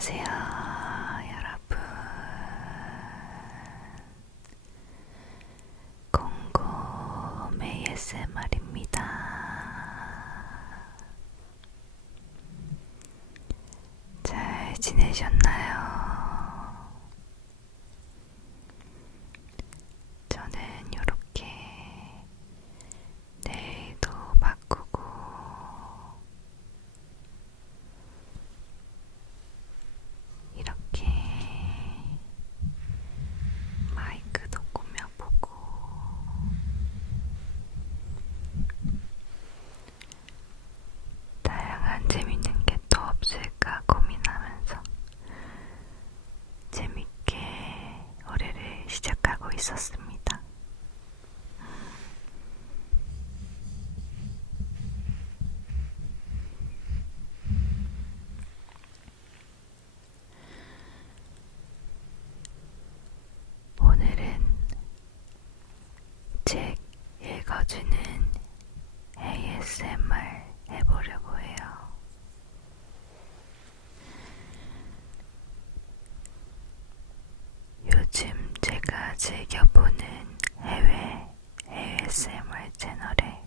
안녕하세요, 여러분. 곰곰 ASMR입니다. 잘 지내셨나요? 저는 요렇게 내일도 바꾸고 이렇게 마이크도 꾸며보고 다양한 재밌는 게 또 없을까 고민하면서 재밌게 올해를 시작하고 있었습니다. 오늘은 책 읽어주는 ASMR 해보려고 해요. 요즘 제가 즐겨보는 해외 ASMR 채널에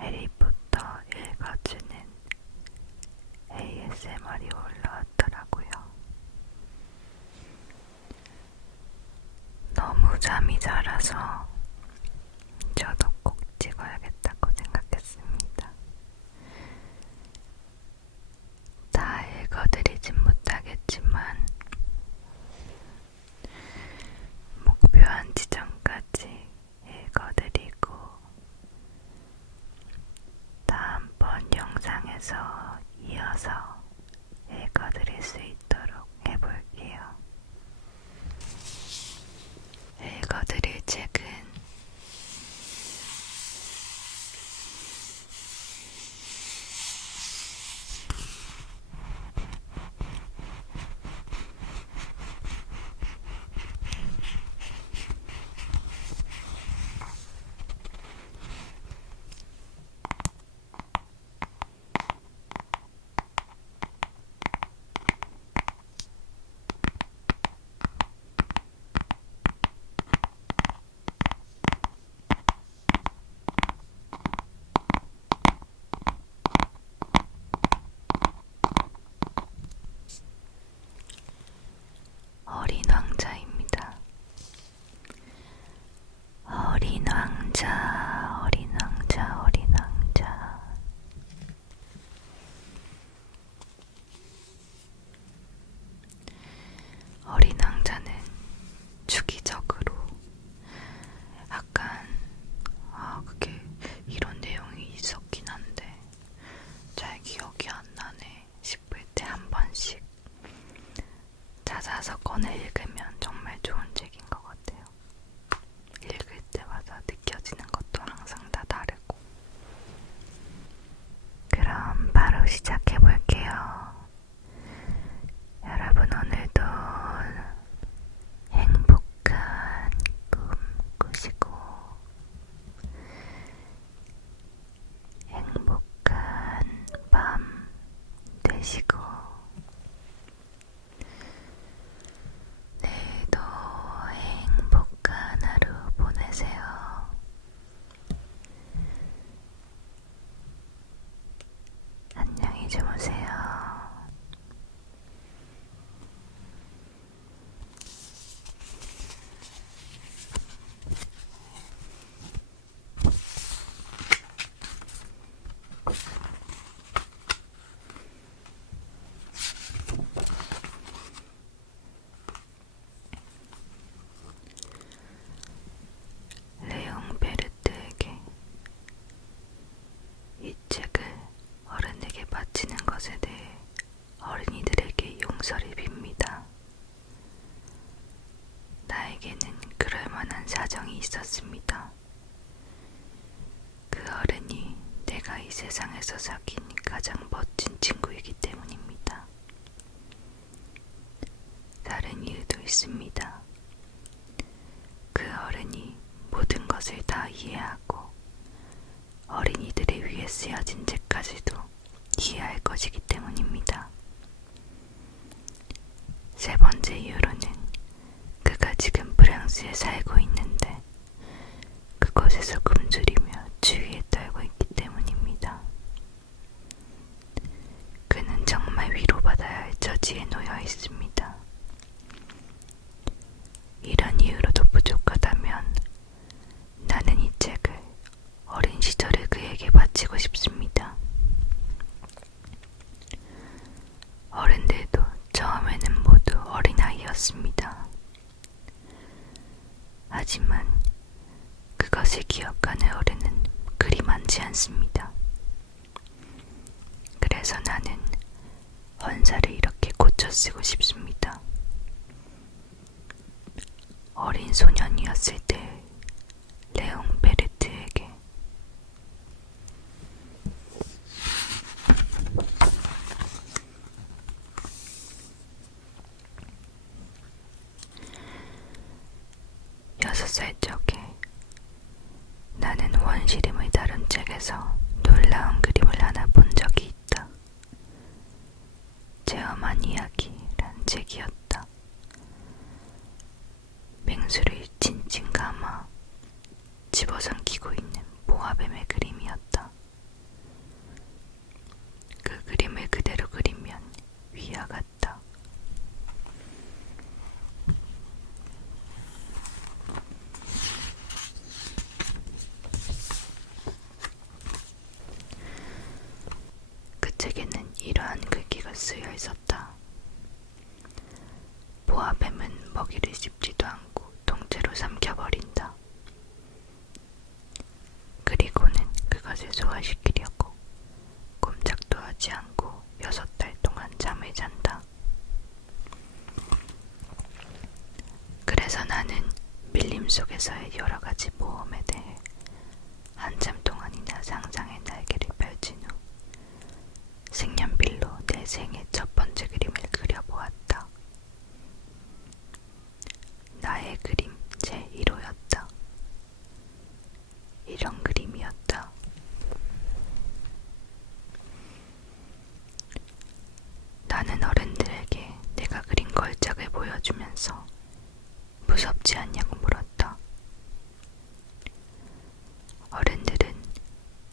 해리포터 읽어주는 ASMR이 올라왔더라고요. 너무 잠이 잘 와서 저도 꼭 찍어야겠다고 생각했습니다. 다 읽어드리진 못하겠지만 목표한 지점까지 읽어드리고 다음번 영상에서 이어서 읽어드릴 수 있도록 해볼게요. 읽어드릴 책은 어린 왕자입니다. 어린 왕자, 어린 왕자, 어린 왕자. 어린 왕자는 주기적으로 약간 그게 이런 내용이 있었긴 한데 잘 기억이 안 나네 싶을 때 한 번씩 찾아서 꺼내 읽으면 정말 좋은 책인 것 같아요. 읽을 때마다 느껴지는 것도 항상 다 다르고. 그럼 바로 시작해볼게요. 여러분 오늘도 행복한 꿈 꾸시고 행복한 밤 되시고 내일도 행복한 하루 보내세요. 안녕히 주무세요. 레옹 베르트에게 이 책을 어른에게 바치는 것에 대해 어린이들에게 용서를 빕니다. 나에게는 그럴 만한 사정이 있었습니다. 그 어른이 내가 이 세상에서 사귄 가장 멋진 친구이기 때문입니다. 다른 이유도 있습니다. 그 어른이 모든 것을 다 이해하고 어린이들을 위해 쓰여진 책까지도 이해할 것이기 때문입니다. 번째 이유로는 그가 지금 프랑스에 살고 있는데 그곳에서 굶주리며 추위에 떨고 있기 때문입니다. 그는 정말 위로받아야 할 처지에 놓여 있습니다. 이런 이유로도 부족하다면 나는 이 책을 어린 시절을 그에게 바치고 싶습니다. 어른들도 처음에는 모두 어린아이였습니다. 하지만 그것을 기억하는 어른은 그리 많지 않습니다. 그래서 나는 헌사를 이렇게 고쳐 쓰고 싶습니다. 어린 소년이었을 때 레옹 베르트에게 여섯 살 적에 나는 원시림을 다룬 책에서 놀라운 그림을 하나 본 적이 있다. 체험한 이야기란 책이었다. 맹수를 칭칭 감아 집어삼키고 있는 모아뱀의 그림이었다. 그 그림을 그대로 그리면 위와 같다. 그 책에는 이러한 글귀가 쓰여 있었다. 모아뱀은 먹이를 씹지도 않고 통째로 삼켜버린다. 그리고는 그것을 소화시키려고 꼼짝도 하지 않고 6달 동안 잠을 잔다. 그래서 나는 밀림 속에서의 여러 가지 모험에 대해 한참 동안이나 상상의 날개를 펼친 후 색연필로 내 생애 첫 번째 그림을 그려보았다. 나의 그림 제1호였다. 이런 그림이었다. 나는 어른들에게 내가 그린 걸작을 보여주면서 무섭지 않냐고 물었다. 어른들은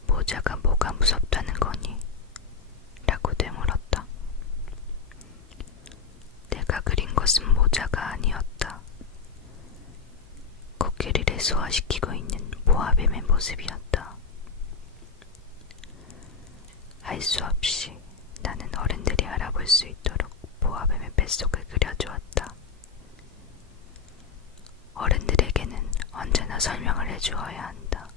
모자가 뭐가 무섭다는 거니? 라고 되물었다. 내가 그린 것은 모자가 아니었다. 코끼리를 소화시키고 있는 모아뱀의 모습이었다. 할 수 없이 나는 어른들이 알아볼 수 있도록 모아뱀의 뱃속을 그려주었다. 어른들에게는 언제나 설명을 해주어야 한다.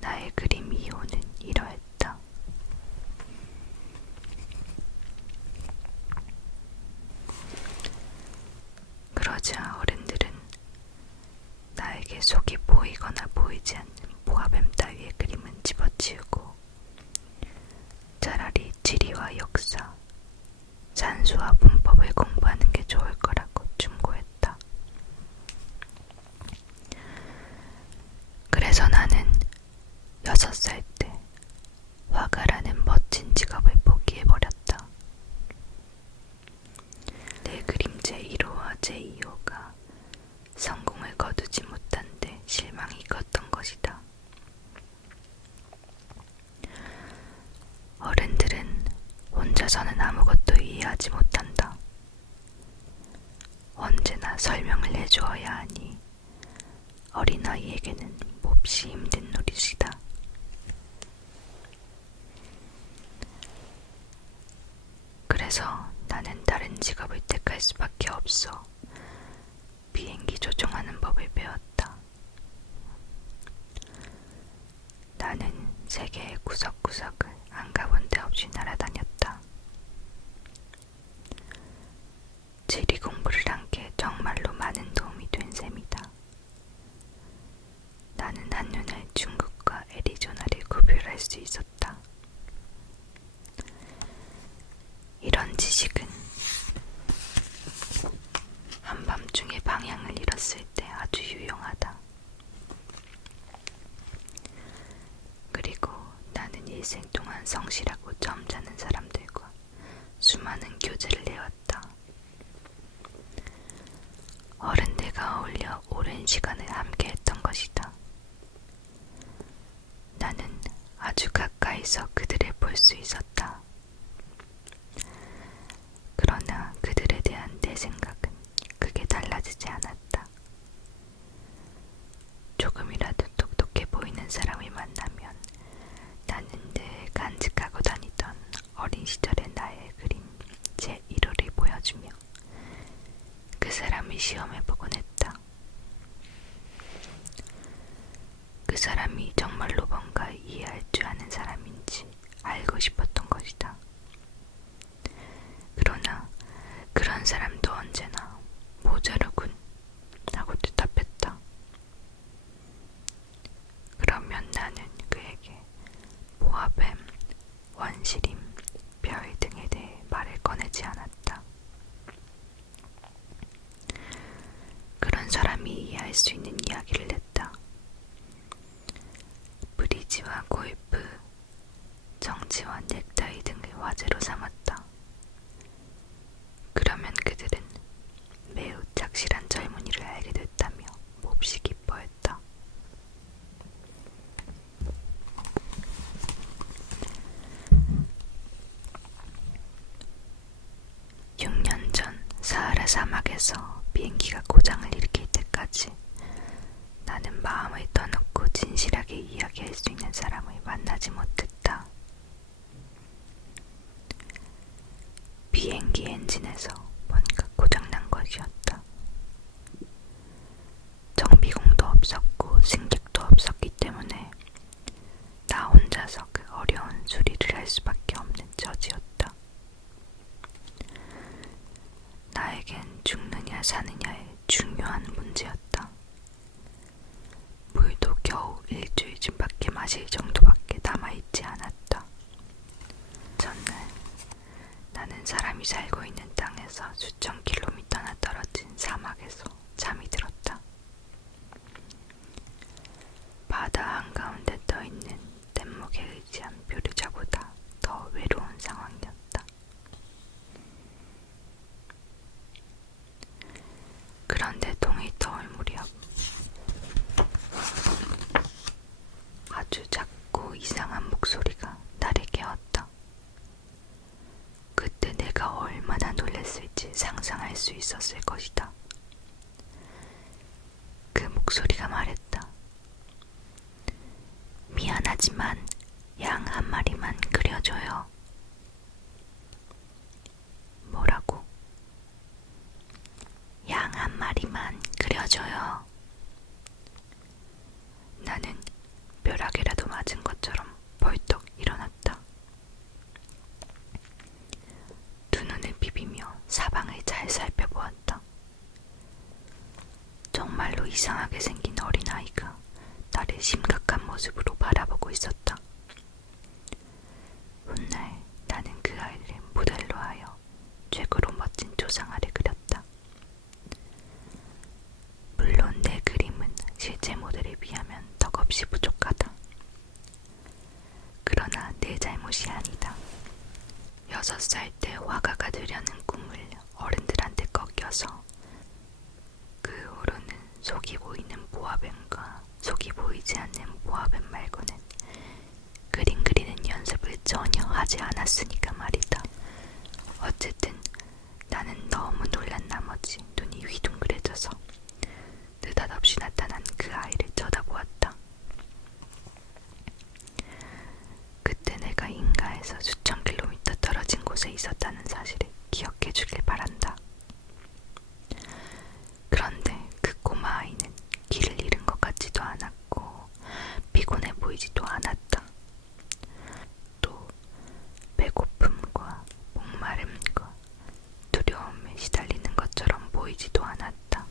나의 그림 2호는 이러했다. 그러자 어른들은 나에게 속이 보이거나 보이지 않는 모아뱀 따위의 그림은 집어치우고 차라리 지리와 역사, 산수와 문법을 공부하는 게 좋을 거라고 충고했다. 그래서 나는 6살 때 화가라는 멋진 직업을 포기해버렸다. 내 그림제 1호와 제2호가 성공을 거두지 못한 데 실망이 컸던 것이다. 어른들은 혼자서는 아무것도 이해하지 못한다. 언제나 설명을 해주어야 하니 어린아이에게는 몹시 힘든 노릇이다. 그래서 나는 다른 직업을 택할 수밖에 없어 비행기 조종하는 법을 배웠다. 나는 세계의 구석구석을 안 가본 데 없이 날아다녔다. 지리 공부를 한 게 정말로 많은 도움이 된 셈이다. 나는 한눈에 중국과 애리조나를 구별할 수 있었다. 이런 지식은 한밤중에 방향을 잃었을 때 아주 유용하다. 그리고 나는 일생 동안 성실하고 점잖은 사람들과 수많은 교제를 해왔다. 어른들과 어울려 오랜 시간을 함께했던 것이다. 나는 아주 가까이서 그들을 볼 수 있었다. 그러나 그들에 대한 내 생각은 크게 달라지지 않았다. 조금이라도 똑똑해 보이는 사람을 만나면 나는 늘 간직하고 다니던 어린 시절의 나의 그림 제1호를 보여주며 그 사람을 시험해보곤 했다. 그 사람이 정말로 뭔가 이해할 줄 아는 사람인지 알고 싶었던 것이다. 그러나 그런 사람도 언제나 모자르군 하고 대답했다. 그러면 나는 그에게 모아뱀, 원시림, 별 등에 대해 말을 꺼내지 않았다. 그런 사람이 이해할 수 있는 이야기를 했다. 브리지와 골프, 정치와 넥타이 등을 화제로 삼았다. 그러면 그들은 매우 착실한 젊은이를 알게 됐다며 몹시 기뻐했다. 6년 전 사하라 사막에서 비행기가 고장을 일으킬 때까지 나는 마음을 터놓고 진실하게 이야기할 수 있는 사람을 만나지 못했다. 비행기 엔진에서 뭔가 고장난 것이었다. 정비공도 없었고 승객도 없었기 때문에 나 혼자서 그 어려운 수리를 할 수밖에 없는 처지였다. 나에겐 죽느냐 사느냐의 중요한 문제였다. 물도 겨우 일주일쯤밖에 마실 정도밖에 남아있지 않았다. 전날 나는 사람이 살고 있는 땅에서 수천 킬로미터나 떨어진 사막에서 잠이 들었다. 바다 한가운데 떠있는 뗏목에 의지한 벼르자보다 더 외로운 상황이었다. 그런데 동이 터올 무렵 아주 작고 이상한 목소리가 나를 깨웠다. 그때 내가 얼마나 놀랐을지 상상할 수 있었을 것이다. 그 목소리가 말했다. 미안하지만 양 한 마리만 그려줘요. 뭐라고? 양 한 마리만 그려줘요. 나는 벼락이라도 맞은 것처럼 벌떡 일어났다. 두 눈을 비비며 사방을 잘 살펴보았다. 정말로 이상하게 생긴 어린아이가 나를 심각한 모습으로 바라보고 있었다. 훗날 나는 그 아이를 모델로 하여 최고로 멋진 조상아를 그렸다. 물론 내 그림은 실제 모델에 비하면 덕없이 부족하다. 그러나 내 잘못이 아니다. 6살 때 화가가 되려는 꿈을 어른들한테 꺾여서 그 후로는 속이 보이는 모아뱀과 속이 보이지 않는 모아뱀 말고는 그림 그리는 연습을 전혀 하지 않았으니까 말이다. 어쨌든 나는 너무 놀란 나머지 눈이 휘둥그레져서 느닷없이 나타난 그 아이를 쳐다보았다. 그때 내가 인가에서 수천 킬로미터 떨어진 곳에 있었다는 사실을 기억해 주길 바란다. 그런데 그 꼬마 아이는 길을 잃은 것 같지도 않았고 피곤해 보이지도 않았다. 또 배고픔과 목마름과 두려움에 시달리는 것처럼 보이지도 않았다.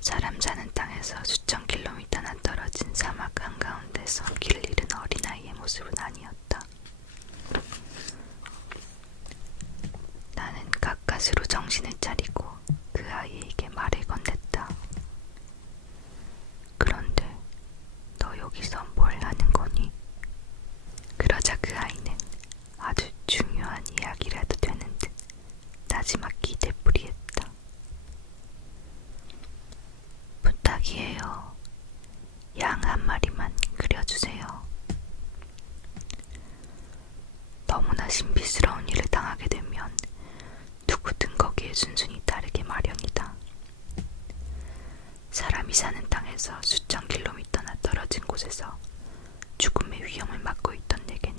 사람 사는 땅에서 수천 킬로미터나 떨어진 사막 한가운데서 길을 잃은 어린아이의 모습은 아니었다. 나는 가까스로 정신을 차리고 그 아이에게 말을 건넸다. 그런데 너 여기서 뭘 하는 거니? 그러자 그 아이는 아주 중요한 이야기라도 되는 듯 나지막히 되풀이했다. 신비스러운 일을 당하게 되면 누구든 거기에 순순히 따르게 마련이다. 사람이 사는 땅에서 수천 킬로미터나 떨어진 곳에서 죽음의 위험을 맞고 있던 내게는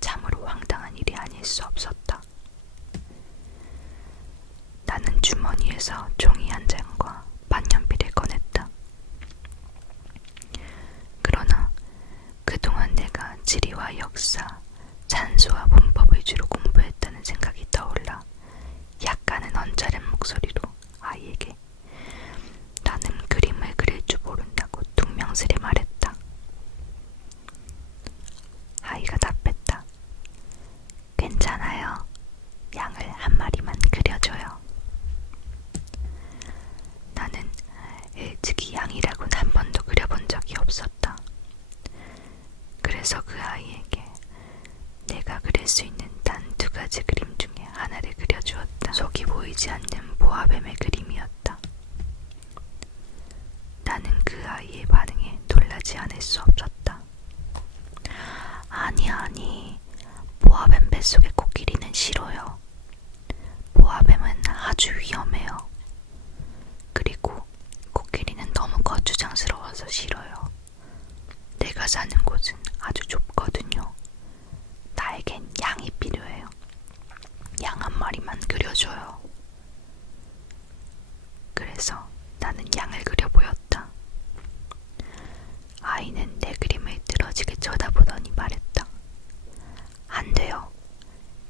참으로 황당한 일이 아닐 수 없었다. 나는 주머니에서 종이 한 장과 만년필을 꺼냈다. 그러나 그동안 내가 지리와 역사, 산수와 문법을 주로 공부했다는 생각이 떠올라 약간은 언짢은 목소리로 아이에게 나는 그림을 그릴 줄 모른다고 퉁명스레 말했다. 아이가 답했다. 괜찮아요. 양을 한 마리만 그려줘요. 나는 일찍이 양이라고는 한 번도 그려본 적이 없었다. 그래서 그 아이에게 내가 그릴 수 있는 단 2가지 그림 중에 하나를 그려주었다. 속이 보이지 않는 보아뱀의 그림이었다. 나는 그 아이의 반응에 놀라지 않을 수 없었다. 아니, 보아뱀 뱃속의 코끼리는 싫어요. 보아뱀은 아주 위험해요. 그리고 코끼리는 너무 거추장스러워서 싫어요. 내가 사는 곳은 아주 좁거든요. 나에겐 양이 필요해요. 양 한 마리만 그려줘요. 그래서 나는 양을 그려 보였다. 아이는 내 그림을 늘어지게 쳐다보더니 말했다. 안 돼요.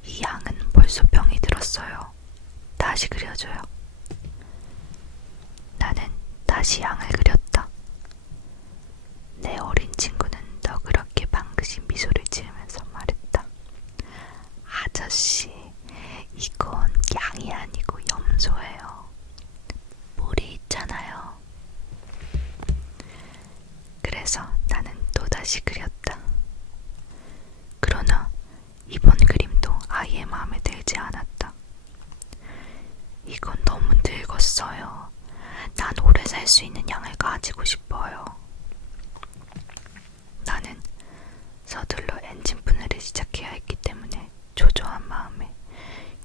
이 양은 벌써 병이 들었어요. 다시 그려줘요. 나는 다시 양을 그렸다. 내 어린 친구는 너그럽게 방긋이 미소를 지으면서 말했다. 아저씨, 이건 양이 아니고 염소예요. 뿔이 있잖아요. 그래서 나는 또다시 그렸다. 그러나 이번 그림도 아이의 마음에 들지 않았다. 이건 너무 늙었어요. 난 오래 살 수 있는 양을 가지고 싶어요. 나는 서둘러 엔진 분해를 시작해야 했기 때문에 초조한 마음에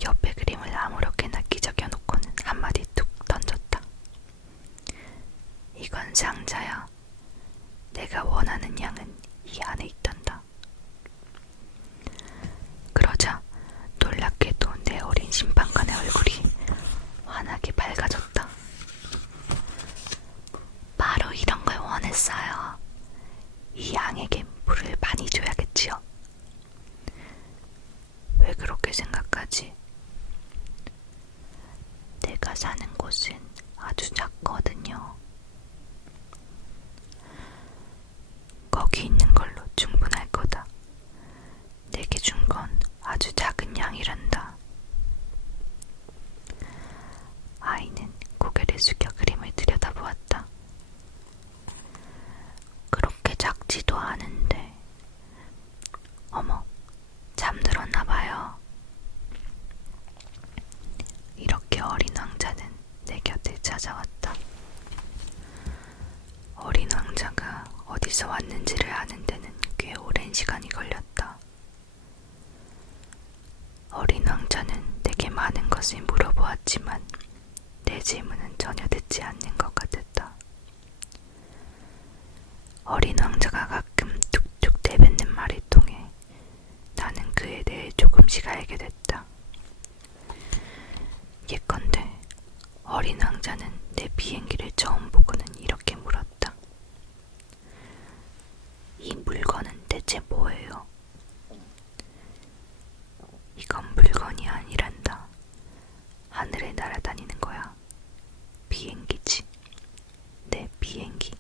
옆에 그림을 아무렇게나 끼적여 놓고는 한마디 툭 던졌다. 이건 상자야. 내가 원하는 양은 이 안에 있단다. 그러자 놀랍게도 내 어린 심판관의 얼굴이 환하게 밝아졌다. 바로 이런 걸 원했어요. 이 양에게 물을 많이 줘야겠지요. 왜 그렇게 생각하지? 내가 사는 곳은 아주 작거든요. 거기 있는 걸로 충분할 거다. 내게 준 건 아주 작은 양이란다. 아이는 고개를 숙여 그림을 들여다보았다. 그렇게 작지도 않은데. 어머, 잠들었나 봐요. 이렇게 어린 왕자는 내 곁에 찾아왔다. 어린 왕자가 어디서 왔는지를 아는 데는 꽤 오랜 시간이 걸렸다. 어린 왕자는 내게 많은 것을 물어보았지만 내 질문은 전혀 듣지 않는 것 같았다. 어린 왕자가 가끔 툭툭 내뱉는 말을 통해 나는 그에 대해 조금씩 알게 됐다. 예컨대 어린 왕자는 내 비행기를 처음 보고는 이렇게 물었다. 이 물건은 대체 뭐예요? 이건 물건이 아니란다. 하늘에 날아다니는 거야. 비행기지. 내 비행기.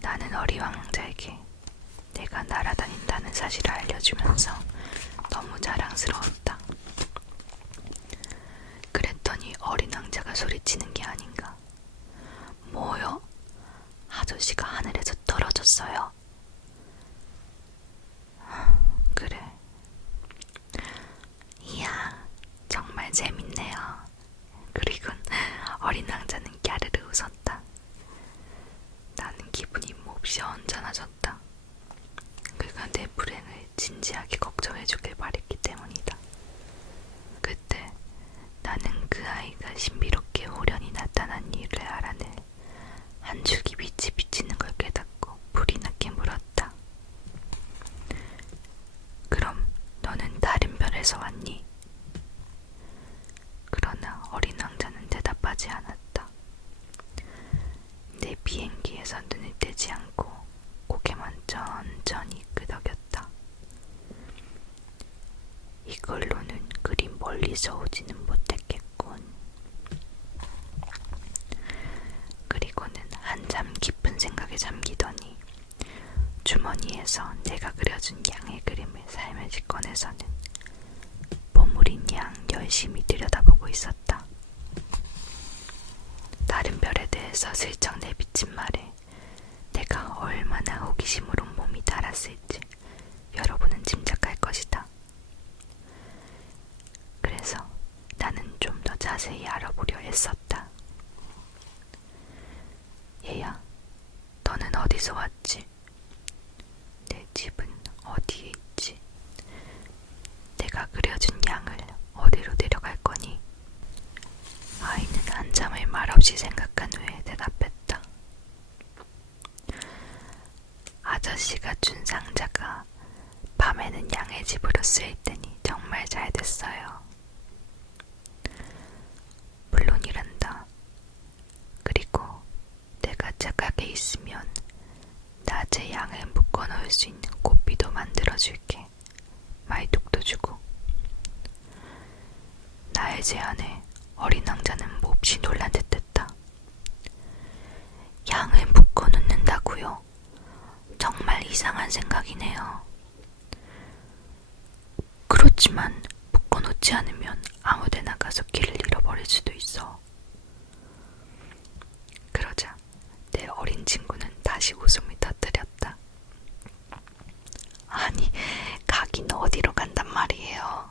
나는 어린 왕자에게 내가 날아다닌다는 사실을 알려주면서 너무 자랑스러웠다. 그랬더니 어린 왕자가 소리치는 게 아닌가. 뭐요? 아저씨가 하늘에서 떨어졌어요. 그래. 이야, 정말 재밌네요. 그리곤 어린 왕자는 갸르르 웃었다. 나는 기분이 몹시 언짢아졌다. 그가 내 불행을 진지하게 걱정했다. 용서해주길 바랬기 때문이다. 그때 나는 그 아이가 신비롭게 호련히 나타난 이유를 알아낼 한 줄기 빛이 비치는 걸 깨닫고 불이 나게 물었다. 그럼 너는 다른 별에서 왔니? 그러나 어린 왕자는 대답하지 않았다. 내 비행기에서 눈을 떼지 않고 고개만 천천히 끄덕였다. 이걸로는 그리 멀리서 오지는 못했겠군. 그리고는 한참 깊은 생각에 잠기더니 주머니에서 내가 그려준 양의 그림을 살며시 꺼내서는 보물인 양 열심히 들여다보고 있었다. 다른 별에 대해서 슬쩍 내비친 말에 내가 얼마나 호기심으로 몸이 달았을지 여러분은 짐작할 것이다. 그래서 나는 좀 더 자세히 알아보려 애썼다. 얘야, 너는 어디서 왔지? 내 집은 어디에 있지? 내가 그려준 양을 어디로 데려갈 거니? 아이는 한참을 말없이 생각한 후에 대답했다. 아저씨가 준 상자가 밤에는 양의 집으로 쓰일 테니 정말 잘 됐어요. 물론이란다. 그리고 내가 착하게 있으면 낮에 양을 묶어 놓을 수 있는 고삐도 만들어줄게. 말뚝도 주고. 나의 제안에 어린 왕자는 몹시 놀란 듯 했다. 양을 묶어 놓는다고요? 정말 이상한 생각이네요. 그렇지만 묶어 놓지 않으면 아무데나 가서 길을 잃어버릴 수도 있어. 그러자 내 어린 친구는 다시 웃음을 터뜨렸다. 아니, 가긴 어디로 간단 말이에요.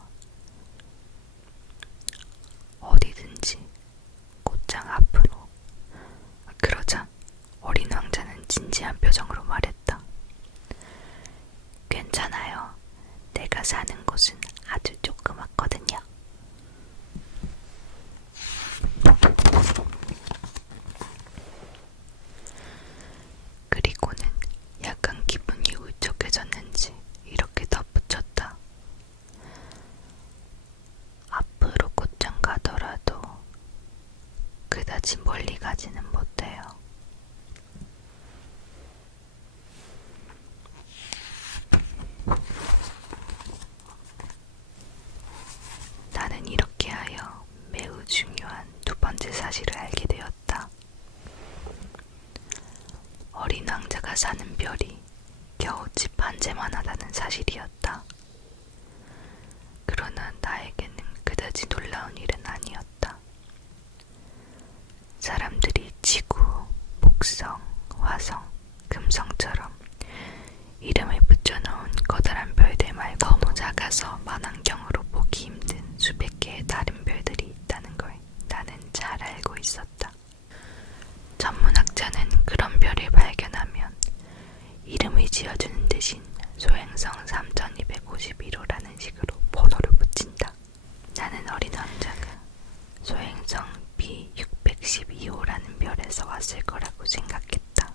어디든지 곧장 앞으로. 그러자 어린 왕자는 진지한 표정으로 말했다. 괜찮아요. 내가 사는 곳은 아주 조그맣거든요. 그리고는 약간 기분이 울적해졌는지 이렇게 덧붙였다. 앞으로 곧장 가더라도 그다지 멀리 가지는 못해요. 나는 이렇게 하여 매우 중요한 두 번째 사실을 알게 되었다. 어린 왕자가 사는 별이 겨우 집 한 채만 하다는 사실이었다. 그러나 나에게는 그다지 놀라운 일은 아니었다. 사람들이 지구, 목성, 화성, 금성처럼 이름을 붙여놓은 커다란 별들 말고 너무 작아서 만환경으로 보기 힘든 수백 개의 다른 별들이 있다는 걸 나는 잘 알고 있었다. 천문학자는 그런 별을 발견하면 이름을 지어주는 대신 소행성 3251호라는 식으로 번호를 붙인다. 나는 어린 왕자가 소행성 B612호라는 별에서 왔을 거라고 생각했다.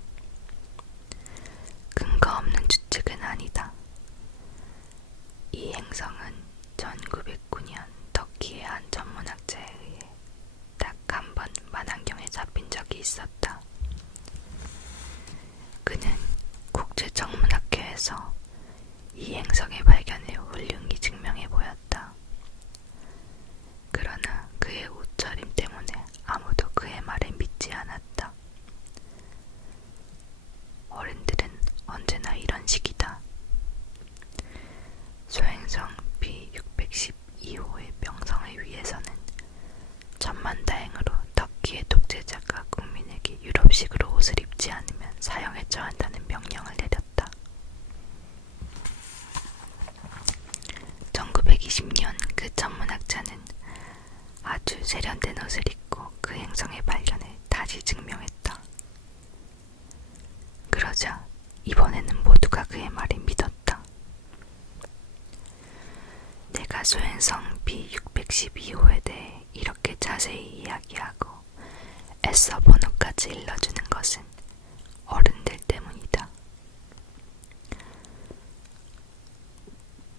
근거 없는 추측은 아니다. 이 행성은 1909년 터키의 한 전문학자에 의해 딱 한 번 만환경에 잡힌 적이 있었다. 그는 국제천문학회에서 이 행성의 발견을 훌륭히 증명해 보였다. 그러나 그의 옷차림 때문에 아무도 그의 말을 믿지 않았다. 어른들은 언제나 이런 식이다. 소행성 B612호의 명성을 위해서는 천만다행으로 터키의 독재자가 국민에게 유럽식으로 옷을 입지 않으면 사형에 처한다는 명령을 내렸다. 1920년 그 천문학자는 아주 세련된 옷을 입고 그 행성의 발견을 다시 증명했다. 그러자 이번에는 모두가 그의 말을 믿었다. 소행성 B612호에 대해 이렇게 자세히 이야기하고 애써 번호까지 일러주는 것은 어른들 때문이다.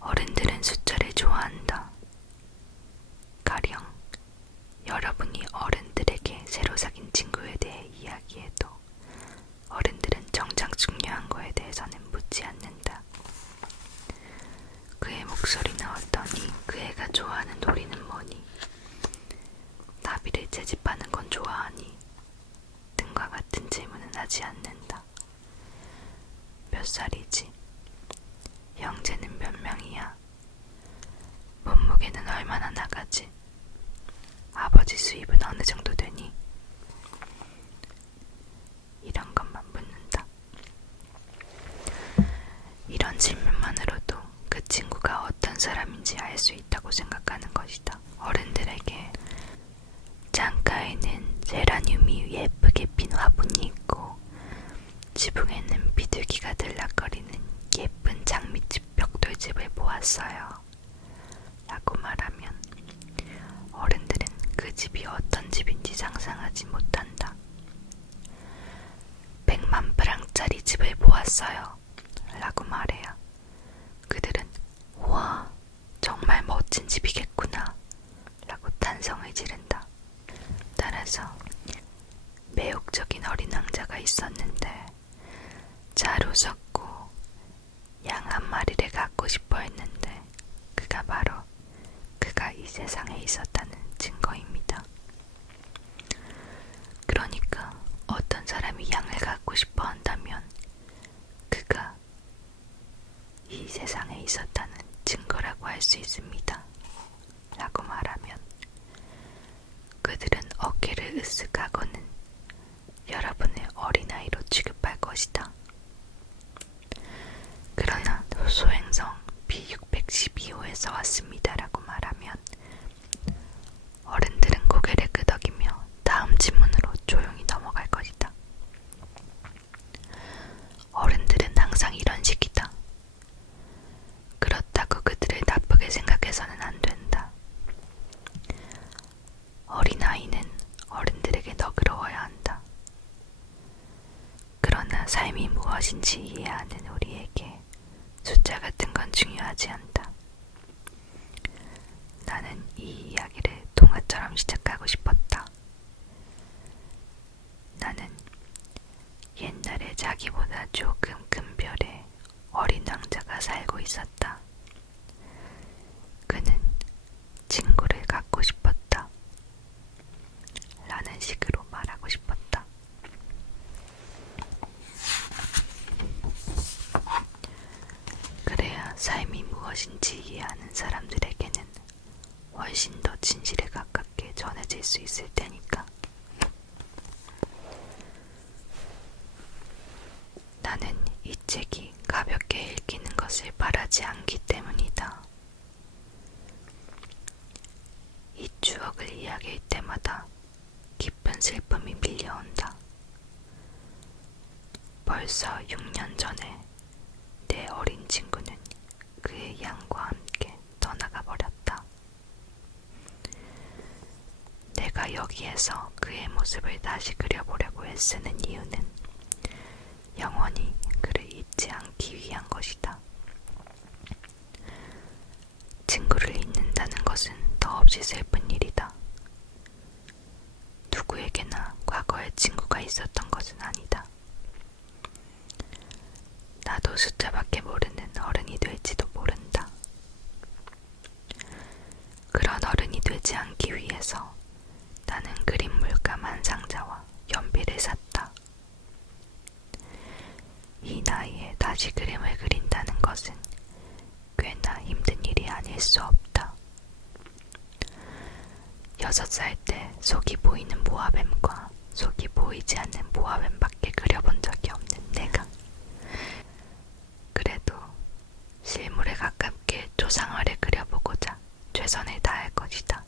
어른들은 숫자를 좋아한다. 가령 여러분이 어른들에게 새로 사귄 친구에 대해 이야기해도 어른들은 정작 중요한 거에 대해서는 묻지 않는다. 그의 목소리는 어떠니? 그 애가 좋아하는 놀이는 뭐니? 나비를 채집하는 건 좋아하니? 등과 같은 질문은 하지 않는다. 몇 살이지? 형제는 몇 명이야? 몸무게는 얼마나 나가지? 아버지 수입은 어느 정도 되니? 이런 것만 묻는다. 이런 질문만으로도 그 친구가 어떤 사람인지 알 수 있다고 생각하는 것이다. 어른들에게 창가에는 제라늄이 예쁘게 핀 화분이 있고 지붕에는 비둘기가 들락거리는 예쁜 장미집 벽돌집을 보았어요 라고 말하면 어른들은 그 집이 어떤 집인지 상상하지 못한다. 100만 프랑짜리 집을 보았어요 라고 말해야 그들은 우와 정말 멋진 집이겠구나 라고 탄성을 지른다. 따라서 매혹적인 어린 왕자가 있었는데 잘 웃었고 양 한 마리를 갖고 싶어 했는데 그가 바로 그가 이 세상에 있었다는 증거입니다. 그러니까 어떤 사람이 양을 갖고 싶어 한다면 그가 이 세상에 있었다는 증거라고 할 수 있습니다. 라고 말하면 그들은 어깨를 으쓱하고는 여러분을 어린아이로 취급할 것이다. 그러나 소행성 B612호에서 왔습니다 라고 말하면 어른들은 고개를 끄덕이며 다음 질문으로 조용히 넘어갈 것이다. 어른들은 항상 이런 식이다. 그렇다고 그들을 나쁘게 생각해서는 안 된다. 어린아이는 어른들에게 너그러워야 한다. 그러나 삶이 무엇인지 이해하는 우리에게 숫자 같은 건 중요하지 않다. 나는 이 이야기를 동화처럼 시작하고 싶었다. 나는 옛날에 자기보다 조금 큰 별에 어린 왕자가 살고 있었다. 그는 친구를 갖고 싶었다. 라는 식으로 말하고 싶었다. 그래야 삶이 무엇인지 이해하는 사람들에게는 훨씬 더 진실에 가깝게 전해질 수 있을 테니까. 나는 이 책이 가볍게 읽히는 것을 바라지 않기 때문이다. 이 추억을 이야기할 때마다 깊은 슬픔이 밀려온다. 벌써 6년 전에 내 어린 친구는 그의 양과 함께 떠나가 버렸다. 내가 여기에서 그의 모습을 다시 그려보려고 애쓰는 이유는 영원히 그를 잊지 않기 위한 것이다. 친구를 잊는다는 것은 더없이 슬픈 일이다. 누구에게나 과거에 친구가 있었던 것은 아니다. 나도 숫자밖에 모르는 어른이 될지도 모른다. 그런 어른이 되지 않기 위해서 나는 그림 물감 한 상자와 연필을 샀다. 이 나이에 다시 그림을 그린다는 것은 꽤나 힘든 일이 아닐 수 없다. 6살 때 속이 보이는 모아뱀과 속이 보이지 않는 모아뱀밖에 그려본 적이 없는 내가 그래도 실물에 가깝게 조상화를 그려보고자 최선을 다할 것이다.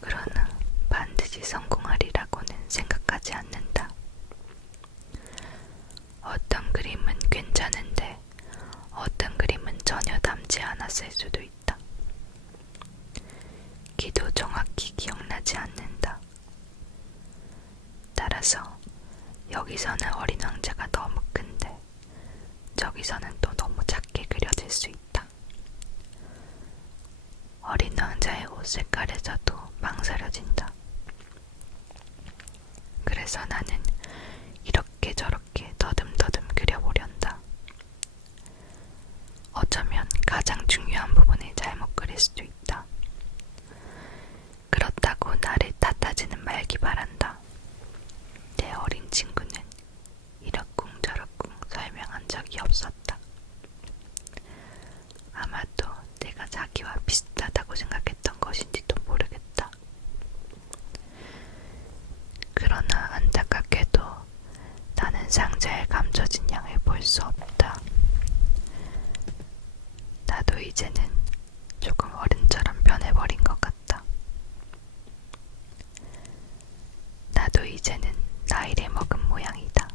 그러나 반드시 성공하리라고는 생각하지 않는다. 어떤 그림은 괜찮은데 어떤 그림은 전혀 닮지 않았을 수도 있다. 크기도 정확히 기억나지 않는다. 따라서 여기서는 어린 왕자가 너무 큰데 저기서는 또 너무 작게 그려질 수 있다. 어린 왕자의 옷 색깔에서도 망설여진다. 그래서 나는 이렇게 저렇게 더듬더듬 그려보련다. 어쩌면 가장 중요한 부분을 잘못 그릴 수도 있다. 그렇다고 나를 탓하지는 말기 바란다. 내 어린 친구는 이러쿵저러쿵 설명한 적이 없었다. 아마도 내가 자기와 비슷하다고 생각했던 것인지도 모르겠다. 그러나 안타깝게도 나는 상자에 감춰진 양을 볼 수 없다. 나도 이제는 조금 어른처럼 변해버린 것 같다. 나도 이제는 나이를 먹은 모양이다.